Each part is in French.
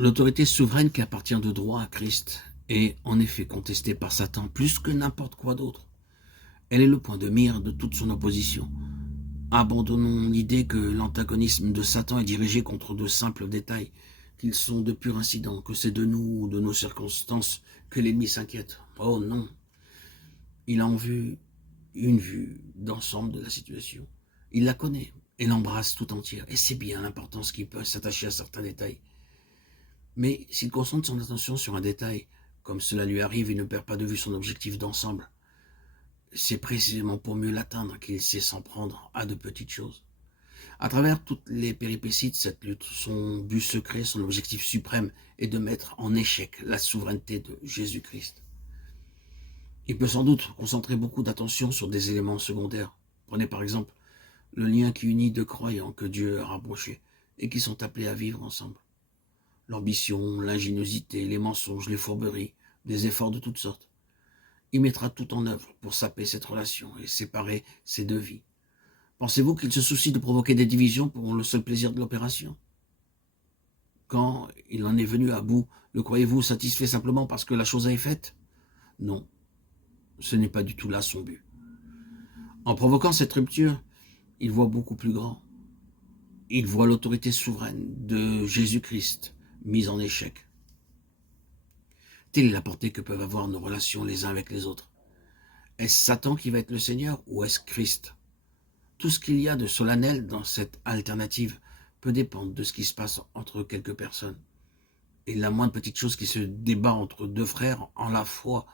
L'autorité souveraine qui appartient de droit à Christ est en effet contestée par Satan plus que n'importe quoi d'autre. Elle est le point de mire de toute son opposition. Abandonnons l'idée que l'antagonisme de Satan est dirigé contre de simples détails, qu'ils sont de purs incidents, que c'est de nous ou de nos circonstances que l'ennemi s'inquiète. Oh non, il a en vue une vue d'ensemble de la situation. Il la connaît et l'embrasse tout entière, et c'est bien l'importance qu'il peut s'attacher à certains détails. Mais s'il concentre son attention sur un détail, comme cela lui arrive, il ne perd pas de vue son objectif d'ensemble. C'est précisément pour mieux l'atteindre qu'il sait s'en prendre à de petites choses. À travers toutes les péripéties de cette lutte, son but secret, son objectif suprême est de mettre en échec la souveraineté de Jésus-Christ. Il peut sans doute concentrer beaucoup d'attention sur des éléments secondaires. Prenez par exemple le lien qui unit deux croyants que Dieu a rapprochés et qui sont appelés à vivre ensemble. L'ambition, l'ingéniosité, les mensonges, les fourberies, des efforts de toutes sortes. Il mettra tout en œuvre pour saper cette relation et séparer ces deux vies. Pensez-vous qu'il se soucie de provoquer des divisions pour le seul plaisir de l'opération? Quand il en est venu à bout, le croyez-vous satisfait simplement parce que la chose est faite? Non, ce n'est pas du tout là son but. En provoquant cette rupture, il voit beaucoup plus grand. Il voit l'autorité souveraine de Jésus-Christ mise en échec. Telle est la portée que peuvent avoir nos relations les uns avec les autres. Est-ce Satan qui va être le Seigneur ou est-ce Christ? Tout ce qu'il y a de solennel dans cette alternative peut dépendre de ce qui se passe entre quelques personnes. Et la moindre petite chose qui se débat entre deux frères en la foi,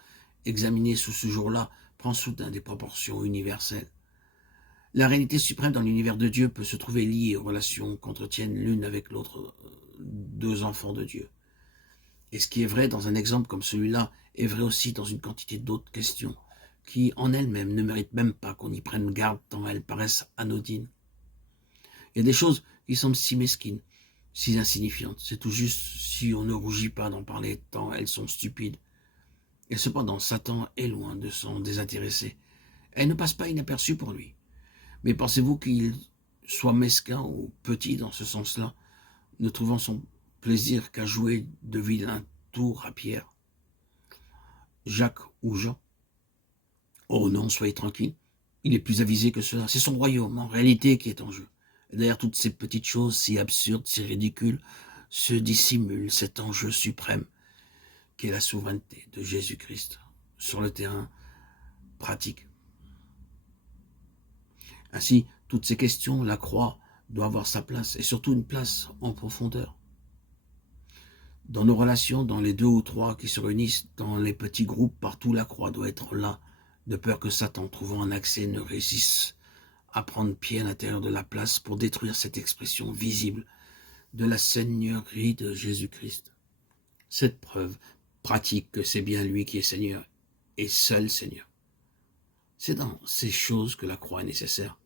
examinée sous ce jour-là, prend soudain des proportions universelles. La réalité suprême dans l'univers de Dieu peut se trouver liée aux relations qu'entretiennent l'une avec l'autre deux enfants de Dieu. Et ce qui est vrai dans un exemple comme celui-là est vrai aussi dans une quantité d'autres questions qui, en elles-mêmes, ne méritent même pas qu'on y prenne garde tant elles paraissent anodines. Il y a des choses qui semblent si mesquines, si insignifiantes. C'est tout juste si on ne rougit pas d'en parler tant elles sont stupides. Et cependant, Satan est loin de s'en désintéresser. Elles ne passent pas inaperçues pour lui. Mais pensez-vous qu'il soit mesquin ou petit dans ce sens-là, ne trouvant son plaisir qu'à jouer de vilains tours à Pierre, Jacques ou Jean? Oh non, soyez tranquille, il est plus avisé que cela. C'est son royaume, en réalité, qui est en jeu. Et derrière toutes ces petites choses si absurdes, si ridicules, se dissimule cet enjeu suprême qui est la souveraineté de Jésus-Christ sur le terrain pratique. Ainsi, toutes ces questions, la croix doit avoir sa place, et surtout une place en profondeur. Dans nos relations, dans les deux ou trois qui se réunissent, dans les petits groupes, partout la croix doit être là, de peur que Satan, trouvant un accès, ne réussisse à prendre pied à l'intérieur de la place pour détruire cette expression visible de la seigneurie de Jésus-Christ. Cette preuve pratique que c'est bien lui qui est Seigneur, et seul Seigneur. C'est dans ces choses que la croix est nécessaire.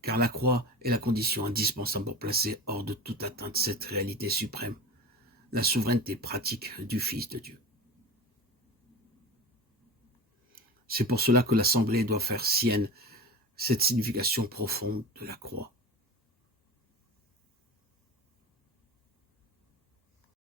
Car la croix est la condition indispensable pour placer hors de toute atteinte cette réalité suprême, la souveraineté pratique du Fils de Dieu. C'est pour cela que l'Assemblée doit faire sienne cette signification profonde de la croix.